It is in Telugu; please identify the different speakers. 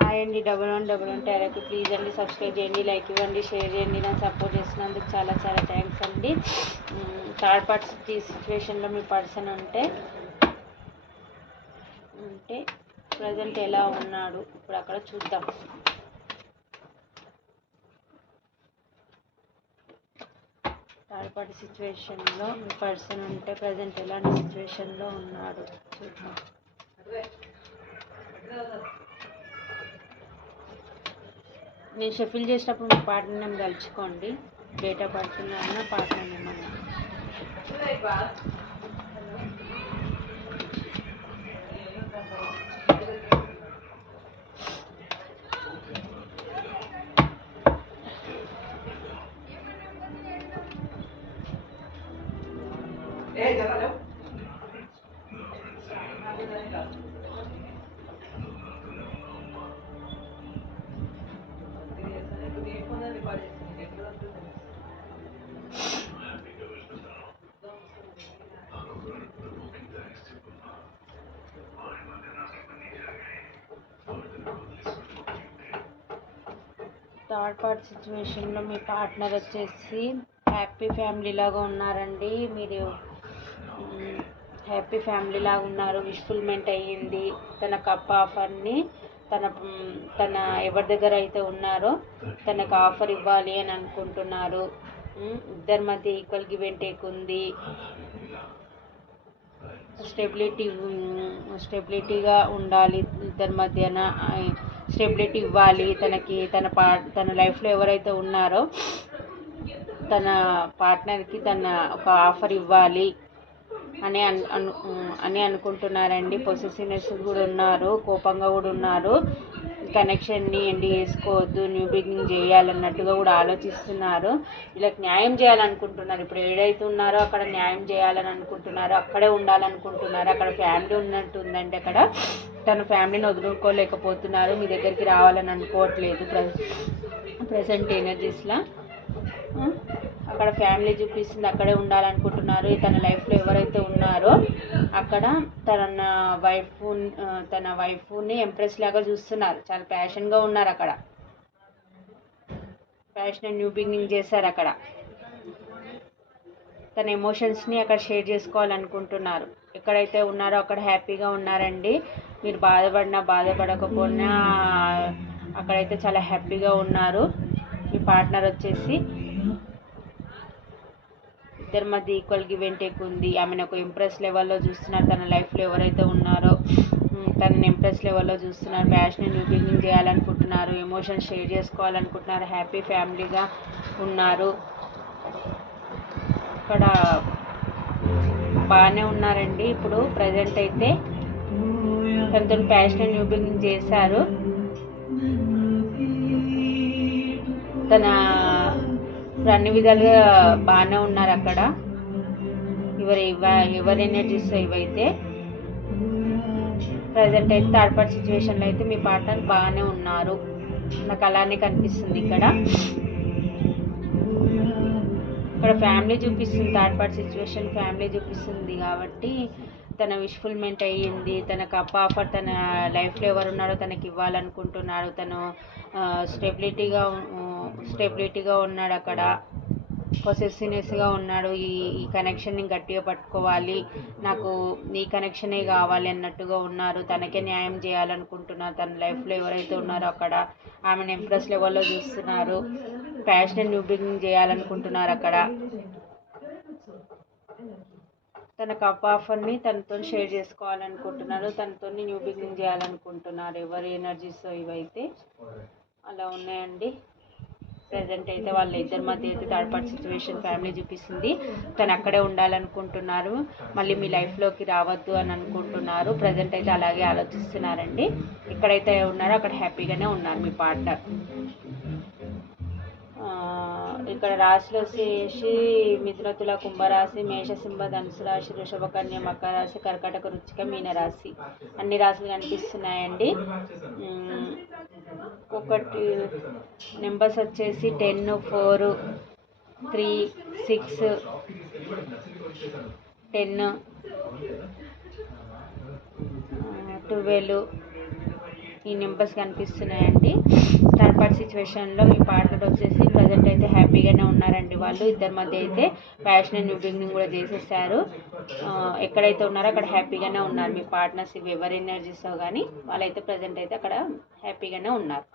Speaker 1: హాయ్ అండి డబల్ వన్ డబల్ వన్ టెరకు ప్లీజ్ అండి సబ్స్క్రైబ్ చేయండి లైక్ ఇవ్వండి షేర్ చేయండి. నన్ను సపోర్ట్ చేసినందుకు చాలా చాలా థ్యాంక్స్ అండి. థర్డ్ పార్టీ సిచ్యువేషన్లో మీ పర్సన్ ఉంటే ఉంటే ప్రజెంట్ ఎలా ఉన్నాడు? ఇప్పుడు అక్కడ చూద్దాం. థర్డ్ పార్టీ సిచ్యువేషన్లో మీ పర్సన్ ఉంటే ప్రజెంట్ ఎలాంటి సిచ్యువేషన్లో ఉన్నాడు? చూద్దాం. నేను షఫిల్ చేసినప్పుడు మీ పార్ట్నర్ నేమ్ తలుచుకోండి డేట్ ఆఫ్ బర్త్ అన్న పార్ట్నర్ నేమ్ అన్న థర్డ్ పార్ట్ సిచ్యువేషన్లో మీ పార్ట్నర్ వచ్చేసి హ్యాపీ ఫ్యామిలీ లాగా ఉన్నారండి. మీరు హ్యాపీ ఫ్యామిలీ లాగా ఉన్నారు. విష్ఫుల్మెంట్ అయ్యింది. తన కప్ ఆఫర్ని తన తన ఎవరి దగ్గర అయితే ఉన్నారో తనకు ఆఫర్ ఇవ్వాలి అని అనుకుంటున్నారు. ఇద్దరి మధ్య ఈక్వల్ గివ్ అండ్ టేక్ ఉంది. స్టెబిలిటీ స్టెబిలిటీగా ఉండాలి ఇద్దరి మధ్యన. స్టెబిలిటీ ఇవ్వాలి తనకి తన పా తన లైఫ్లో ఎవరైతే ఉన్నారో తన పార్ట్నర్కి తన ఒక ఆఫర్ ఇవ్వాలి అని అను అని అనుకుంటున్నారండి. పొసెసివ్నెస్ కూడా ఉన్నారు కోపంగా కూడా ఉన్నారు. కనెక్షన్ని ఎండి చేసుకోవద్దు న్యూ బిగినింగ్ చేయాలన్నట్టుగా కూడా ఆలోచిస్తున్నారు. వీళ్ళకి న్యాయం చేయాలనుకుంటున్నారు. ఇప్పుడు ఏడైతే ఉన్నారో అక్కడ న్యాయం చేయాలని అనుకుంటున్నారు అక్కడే ఉండాలనుకుంటున్నారు అక్కడ ఫ్యామిలీ ఉన్నట్టు ఉందండి అక్కడ తన ఫ్యామిలీని వదులుకోలేకపోతున్నారు. మీ దగ్గరికి రావాలని అనుకోవట్లేదు ప్రెసెంట్ ఎనర్జీస్లో అక్కడ ఫ్యామిలీ చూపిస్తుంది అక్కడే ఉండాలనుకుంటున్నారు. తన లైఫ్లో ఎవరైతే ఉన్నారో అక్కడ తన వైఫ్ తన వైఫ్ని ఎంప్రెస్ లాగా చూస్తున్నారు. చాలా ప్యాషన్గా ఉన్నారు అక్కడ. ప్యాషన్ న్యూ బిగినింగ్ చేశారు అక్కడ. తన ఎమోషన్స్ని అక్కడ షేర్ చేసుకోవాలనుకుంటున్నారు. ఎక్కడైతే ఉన్నారో అక్కడ హ్యాపీగా ఉన్నారండి. మీరు బాధపడినా బాధపడకపోయినా అక్కడైతే చాలా హ్యాపీగా ఉన్నారు. మీ పార్ట్నర్ వచ్చేసి ఇద్దరి మధ్య ఈక్వల్ గివ్ అండ్ టేక్ ఉంది. ఆమెను ఒక ఇంప్రెస్ లెవెల్లో చూస్తున్నారు. తన లైఫ్లో ఎవరైతే ఉన్నారో తనని ఇంప్రెస్ లెవెల్లో చూస్తున్నారు. ప్యాషన్ని న్యూ చేయాలనుకుంటున్నారు. ఎమోషన్స్ షేర్ చేసుకోవాలనుకుంటున్నారు. హ్యాపీ ఫ్యామిలీగా ఉన్నారు. ఇక్కడ బాగానే ఉన్నారండి. ఇప్పుడు ప్రజెంట్ అయితే తనతో ప్యాషన్ న్యూ బిగినింగ్ చేశారు. తన ఇప్పుడు అన్ని విధాలుగా బాగానే ఉన్నారు అక్కడ. ఎవరి ఎవరి ఎనర్జీస్ ఇవైతే ప్రజెంట్ అయితే థర్డ్ పార్ట్ సిచ్యువేషన్లో అయితే మీ పార్ట్నర్ బాగానే ఉన్నారు. నాకు అలానే కనిపిస్తుంది ఇక్కడ. ఇక్కడ ఫ్యామిలీ చూపిస్తుంది థర్డ్ పార్ట్ సిచ్యువేషన్ ఫ్యామిలీ చూపిస్తుంది కాబట్టి తన విష్ఫుల్మెంట్ అయ్యింది. తనకు అప్ప ఆఫర్ తన లైఫ్లో ఎవరు ఉన్నారో తనకి ఇవ్వాలనుకుంటున్నాడు తను స్టెబిలిటీగా స్టెబిలిటీగా ఉన్నాడు అక్కడ. పొసెసినెస్గా ఉన్నాడు. ఈ ఈ కనెక్షన్ని గట్టిగా పట్టుకోవాలి. నాకు ఈ కనెక్షనే కావాలి అన్నట్టుగా ఉన్నారు. తనకే న్యాయం చేయాలనుకుంటున్నారు. తన లైఫ్లో ఎవరైతే ఉన్నారో అక్కడ ఆమెను ఇంప్రెస్ లెవెల్లో చూస్తున్నారు. ప్యాషన్ న్యూ బిగినింగ్ చేయాలనుకుంటున్నారు అక్కడ. తన కప్ ఆఫర్ని తనతో షేర్ చేసుకోవాలనుకుంటున్నారు. తనతో న్యూ బిగినింగ్ చేయాలనుకుంటున్నారు. ఎవరి ఎనర్జీస్ ఇవైతే అలా ఉన్నాయండి. ప్రజెంట్ అయితే వాళ్ళ ఇద్దరి మధ్య అయితే థర్డ్ పార్ట్ సిచ్యువేషన్ ఫ్యామిలీ చూపిస్తుంది. తను అక్కడే ఉండాలనుకుంటున్నారు. మళ్ళీ మీ లైఫ్లోకి రావద్దు అని అనుకుంటున్నారు. ప్రజెంట్ అయితే అలాగే ఆలోచిస్తున్నారండి. ఎక్కడైతే ఉన్నారో అక్కడ హ్యాపీగానే ఉన్నారు మీ పార్ట్నర్ ఇక్కడ రాశిలో వచ్చేసి మిథునతుల కుంభరాశి మేషసింహ ధనుసు రాశి వృషభకన్య మకర రాశి కర్కాటక రుచిక మీన రాశి అన్ని రాశులు కనిపిస్తున్నాయండి. ఒకటి నెంబర్స్ వచ్చేసి ten four three six ten twelve ఈ నెంబర్స్ కనిపిస్తున్నాయండి. థర్డ్ సిచ్యువేషన్లో మీ పార్ట్నర్ వచ్చేసి ప్రజెంట్ అయితే హ్యాపీగానే ఉన్నారండి వాళ్ళు. ఇద్దరి మధ్య అయితే ప్యాషన్ న్యూ బిగినింగ్ కూడా చేసేసారు. ఎక్కడైతే ఉన్నారో అక్కడ హ్యాపీగానే ఉన్నారు మీ పార్ట్నర్స్ ఇవి ఎవరి ఎనర్జీస్ కానీ వాళ్ళైతే ప్రజెంట్ అయితే అక్కడ హ్యాపీగానే ఉన్నారు.